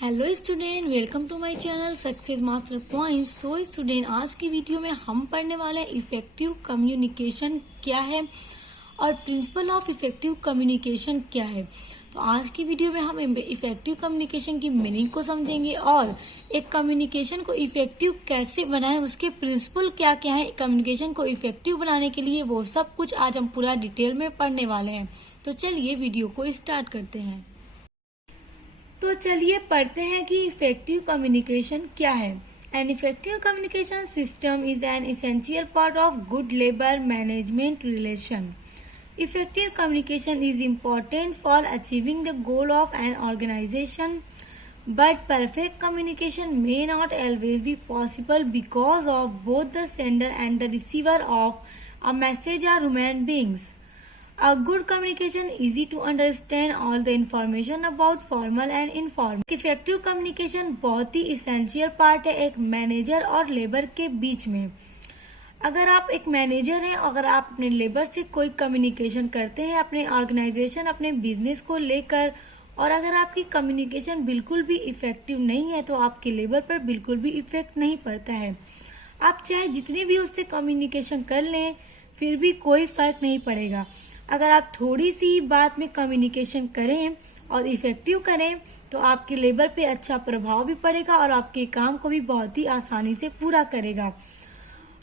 Hello student, welcome to my channel success master points. So student, आज की video में हम पढ़ने वाले हैं इफेक्टिव कम्युनिकेशन क्या है और प्रिंसिपल ऑफ इफेक्टिव कम्युनिकेशन क्या है। तो आज की वीडियो में हम इफेक्टिव कम्युनिकेशन की मीनिंग को समझेंगे और एक कम्युनिकेशन को इफेक्टिव कैसे बनाएं, उसके प्रिंसिपल क्या क्या है कम्युनिकेशन को इफेक्टिव बनाने के लिए, वो सब कुछ आज हम पूरा डिटेल में पढ़ने वाले हैं। तो चलिए वीडियो को स्टार्ट करते हैं। तो चलिए पढ़ते हैं कि इफेक्टिव कम्युनिकेशन क्या है। An effective communication system is an essential part of good labour management relation. Effective communication is important for achieving the goal of an organization, but perfect communication may not always be possible because of both the sender and the receiver of a message are human beings. A good communication is easy to understand all the information about formal and informal. Effective communication बहुत ही essential part है एक manager और labour के बीच में। अगर आप एक manager हैं, अगर आप अपने लेबर से कोई कम्युनिकेशन करते हैं अपने ऑर्गेनाइजेशन, अपने बिजनेस को लेकर, और अगर आपकी कम्युनिकेशन बिल्कुल भी इफेक्टिव नहीं है तो आपके लेबर पर बिल्कुल भी इफेक्ट नहीं पड़ता है। आप चाहे जितनी भी उससे कम्युनिकेशन कर लें फिर भी कोई फर्क नहीं पड़ेगा। अगर आप थोड़ी सी ही बात में कम्युनिकेशन करें और इफेक्टिव करें तो आपके लेबर पे अच्छा प्रभाव भी पड़ेगा और आपके काम को भी बहुत ही आसानी से पूरा करेगा।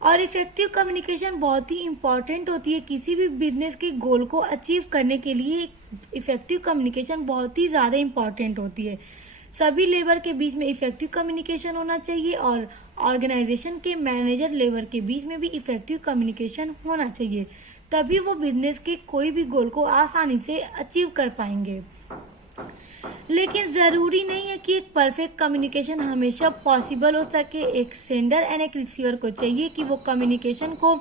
और इफेक्टिव कम्युनिकेशन बहुत ही इम्पोर्टेंट होती है किसी भी बिजनेस के गोल को अचीव करने के लिए। इफेक्टिव कम्युनिकेशन बहुत ही ज्यादा इम्पोर्टेंट होती है। सभी लेबर के बीच में इफेक्टिव कम्युनिकेशन होना चाहिए और ऑर्गेनाइजेशन के मैनेजर लेबर के बीच में भी इफेक्टिव कम्युनिकेशन होना चाहिए, तभी वो बिजनेस के कोई भी गोल को आसानी से अचीव कर पाएंगे। लेकिन जरूरी नहीं है कि एक परफेक्ट कम्युनिकेशन हमेशा पॉसिबल हो सके। एक सेंडर एंड एक रिसीवर को चाहिए कि वो कम्युनिकेशन को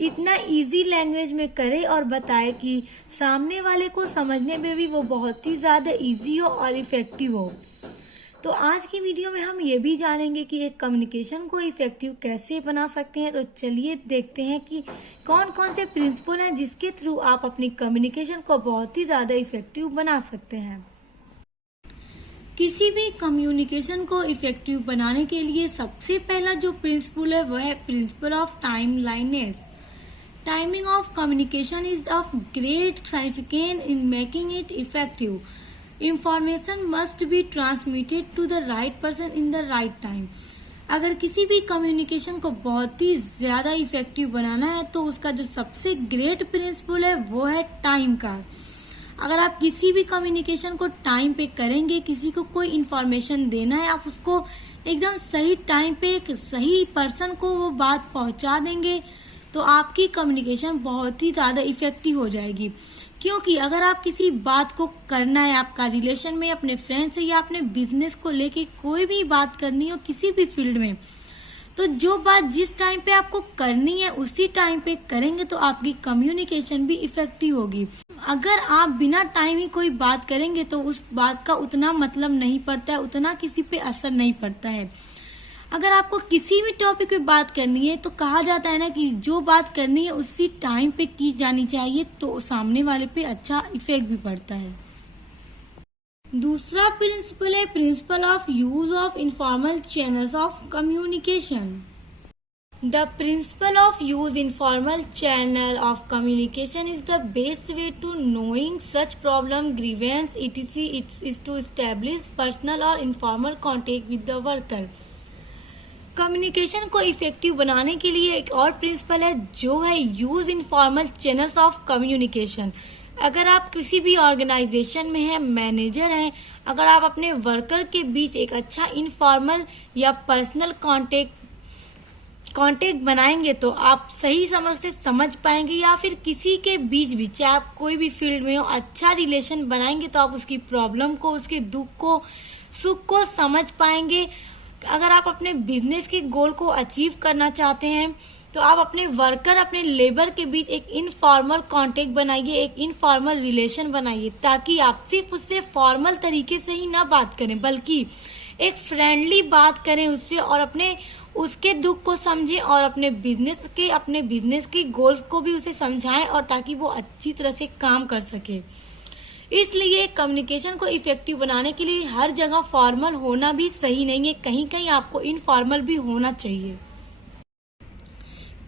इतना इजी लैंग्वेज में करे और बताए कि सामने वाले को समझने में भी वो बहुत ही ज्यादा इजी हो और इफेक्टिव हो। तो आज की वीडियो में हम ये भी जानेंगे कि एक कम्युनिकेशन को इफेक्टिव कैसे बना सकते हैं। तो चलिए देखते हैं कि कौन कौन से प्रिंसिपल हैं जिसके थ्रू आप अपनी कम्युनिकेशन को बहुत ही ज्यादा इफेक्टिव बना सकते हैं। किसी भी कम्युनिकेशन को इफेक्टिव बनाने के लिए सबसे पहला जो प्रिंसिपल है वह है principle of timeliness. Timing of communication is of great significance in making it effective. Information must be transmitted to the right person in the right time. अगर किसी भी कम्युनिकेशन को बहुत ही ज्यादा इफेक्टिव बनाना है तो उसका जो सबसे ग्रेट प्रिंसिपल है वो है टाइम का। अगर आप किसी भी कम्युनिकेशन को टाइम पे करेंगे, किसी को कोई इन्फॉर्मेशन देना है, आप उसको एकदम सही टाइम पे एक सही पर्सन को वो बात पहुंचा देंगे तो आपकी कम्युनिकेशन बहुत ही ज्यादा इफेक्टिव हो जाएगी। क्योंकि अगर आप किसी बात को करना है, आपका रिलेशन में अपने फ्रेंड से या अपने बिजनेस को लेके कोई भी बात करनी हो किसी भी फील्ड में, तो जो बात जिस टाइम पे आपको करनी है उसी टाइम पे करेंगे तो आपकी कम्युनिकेशन भी इफेक्टिव होगी। अगर आप बिना टाइम ही कोई बात करेंगे तो उस बात का उतना मतलब नहीं पड़ता है, उतना किसी पे असर नहीं पड़ता है। अगर आपको किसी भी टॉपिक पे बात करनी है तो कहा जाता है ना कि जो बात करनी है उसी टाइम पे की जानी चाहिए, तो सामने वाले पे अच्छा इफेक्ट भी पड़ता है। दूसरा प्रिंसिपल है principle of use of informal channels of communication. The principle of use informal channel of communication is the best way to knowing such problem, grievance, etc. It is to establish personal or informal contact with the worker. Communication को effective बनाने के लिए एक और principal है जो है use informal channels of communication. अगर आप किसी भी ऑर्गेनाइजेशन में हैं, मैनेजर हैं, अगर आप अपने वर्कर के बीच एक अच्छा इनफॉर्मल या पर्सनल कांटेक्ट बनाएंगे तो आप सही समय से समझ पाएंगे, या फिर किसी के बीच भी चाहे आप कोई भी फील्ड में हो अच्छा रिलेशन बनाएंगे तो आप उसकी प्रॉब्लम को, उसके दुख को, सुख को समझ पाएंगे। अगर आप अपने बिजनेस के गोल को अचीव करना चाहते हैं तो आप अपने वर्कर, अपने लेबर के बीच एक इनफॉर्मल कांटेक्ट बनाइए, एक इनफॉर्मल रिलेशन बनाइए, ताकि आप सिर्फ उससे फॉर्मल तरीके से ही ना बात करें बल्कि एक फ्रेंडली बात करें उससे और अपने उसके दुख को समझें और अपने बिजनेस के गोल्स को भी उसे समझाएं और ताकि वो अच्छी तरह से काम कर सके। इसलिए कम्युनिकेशन को इफेक्टिव बनाने के लिए हर जगह फॉर्मल होना भी सही नहीं है, कहीं कहीं आपको इनफॉर्मल भी होना चाहिए।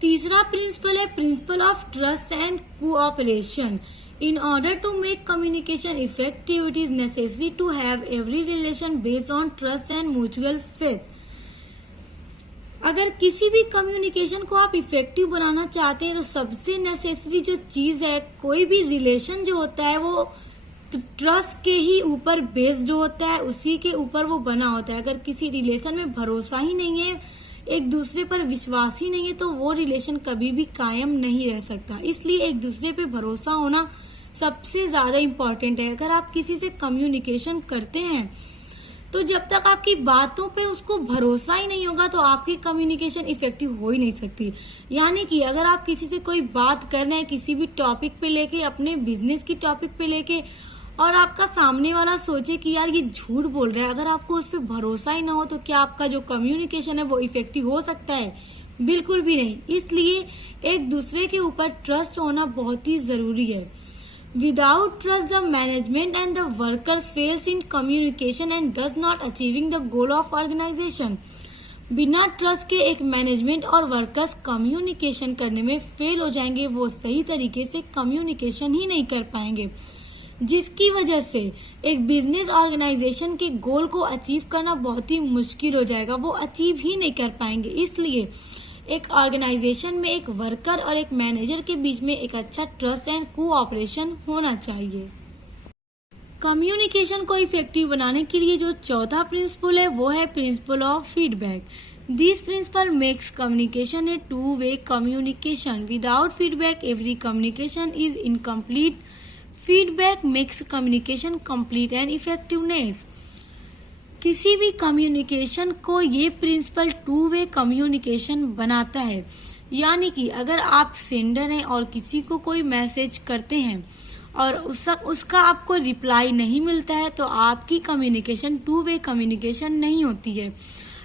तीसरा प्रिंसिपल है principle of trust and cooperation. In order to make communication effective, it is necessary to have every relation based on trust and mutual faith. अगर किसी भी कम्युनिकेशन को आप इफेक्टिव बनाना चाहते हैं तो सबसे नेसेसरी जो चीज है, कोई भी रिलेशन जो होता है वो ट्रस्ट के ही ऊपर बेस्ड होता है, उसी के ऊपर वो बना होता है। अगर किसी रिलेशन में भरोसा ही नहीं है, एक दूसरे पर विश्वास ही नहीं है, तो वो रिलेशन कभी भी कायम नहीं रह सकता। इसलिए एक दूसरे पे भरोसा होना सबसे ज्यादा इम्पोर्टेंट है। अगर आप किसी से कम्युनिकेशन करते हैं तो जब तक आपकी बातों पे उसको भरोसा ही नहीं होगा तो आपकी कम्युनिकेशन इफेक्टिव हो ही नहीं सकती। यानी कि अगर आप किसी से कोई बात कर रहे हैं किसी भी टॉपिक पे लेके, अपने बिजनेस की टॉपिक पे लेके, और आपका सामने वाला सोचे कि यार ये झूठ बोल रहा है, अगर आपको उस पर भरोसा ही ना हो तो क्या आपका जो कम्युनिकेशन है वो इफेक्टिव हो सकता है? बिल्कुल भी नहीं। इसलिए एक दूसरे के ऊपर ट्रस्ट होना बहुत ही जरूरी है। Without trust, the management and the worker fails in communication and does not achieving the goal of organization. बिना ट्रस्ट के एक मैनेजमेंट और वर्कर्स कम्युनिकेशन करने में फेल हो जाएंगे, वो सही तरीके से कम्युनिकेशन ही नहीं कर पाएंगे, जिसकी वजह से एक बिजनेस ऑर्गेनाइजेशन के गोल को अचीव करना बहुत ही मुश्किल हो जाएगा, वो अचीव ही नहीं कर पाएंगे। इसलिए एक ऑर्गेनाइजेशन में एक वर्कर और एक मैनेजर के बीच में एक अच्छा ट्रस्ट एंड कोऑपरेशन होना चाहिए। कम्युनिकेशन को इफेक्टिव बनाने के लिए जो चौथा प्रिंसिपल है वो है principle of feedback. This principle makes communication A two way communication. Without feedback every communication is incomplete. Feedback makes communication complete and effectiveness. किसी भी कम्युनिकेशन को ये प्रिंसिपल टू वे कम्युनिकेशन बनाता है। यानी कि अगर आप सेंडर हैं और किसी को कोई मैसेज करते हैं और उसका आपको रिप्लाई नहीं मिलता है तो आपकी कम्युनिकेशन टू वे कम्युनिकेशन नहीं होती है।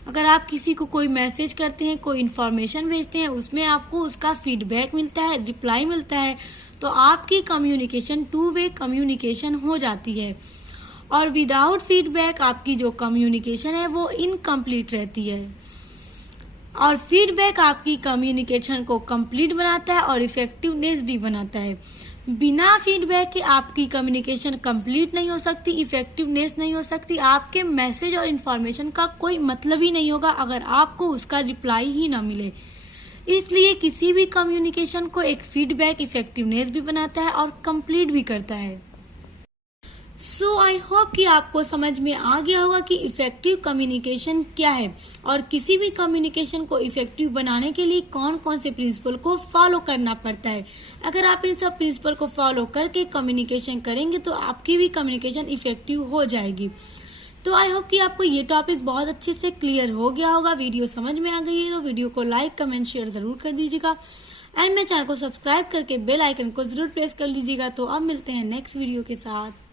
अगर आप किसी को कोई मैसेज करते हैं, कोई इन्फॉर्मेशन भेजते हैं, उसमें आपको उसका फीडबैक मिलता है, रिप्लाई मिलता है, तो आपकी कम्युनिकेशन टू वे कम्युनिकेशन हो जाती है। और विदाउट फीडबैक आपकी जो कम्युनिकेशन है वो इनकम्प्लीट रहती है। और फीडबैक आपकी कम्युनिकेशन को कंप्लीट बनाता है और इफेक्टिवनेस भी बनाता है। बिना फीडबैक के आपकी कम्युनिकेशन कंप्लीट नहीं हो सकती, इफेक्टिवनेस नहीं हो सकती। आपके मैसेज और इन्फॉर्मेशन का कोई मतलब ही नहीं होगा अगर आपको उसका रिप्लाई ही ना मिले। इसलिए किसी भी कम्युनिकेशन को एक फीडबैक इफेक्टिवनेस भी बनाता है और कंप्लीट भी करता है। सो आई होप कि आपको समझ में आ गया होगा कि इफेक्टिव कम्युनिकेशन क्या है और किसी भी कम्युनिकेशन को इफेक्टिव बनाने के लिए कौन कौन से प्रिंसिपल को फॉलो करना पड़ता है। अगर आप इन सब प्रिंसिपल को फॉलो करके कम्युनिकेशन करेंगे तो आपकी भी कम्युनिकेशन इफेक्टिव हो जाएगी। तो आई होप कि आपको ये टॉपिक बहुत अच्छे से क्लियर हो गया होगा। वीडियो समझ में आ गई है तो वीडियो को लाइक, कमेंट, शेयर जरूर कर दीजिएगा एंड मेरे चैनल को सब्सक्राइब करके बेल आइकन को जरूर प्रेस कर लीजिएगा। तो अब मिलते हैं नेक्स्ट वीडियो के साथ।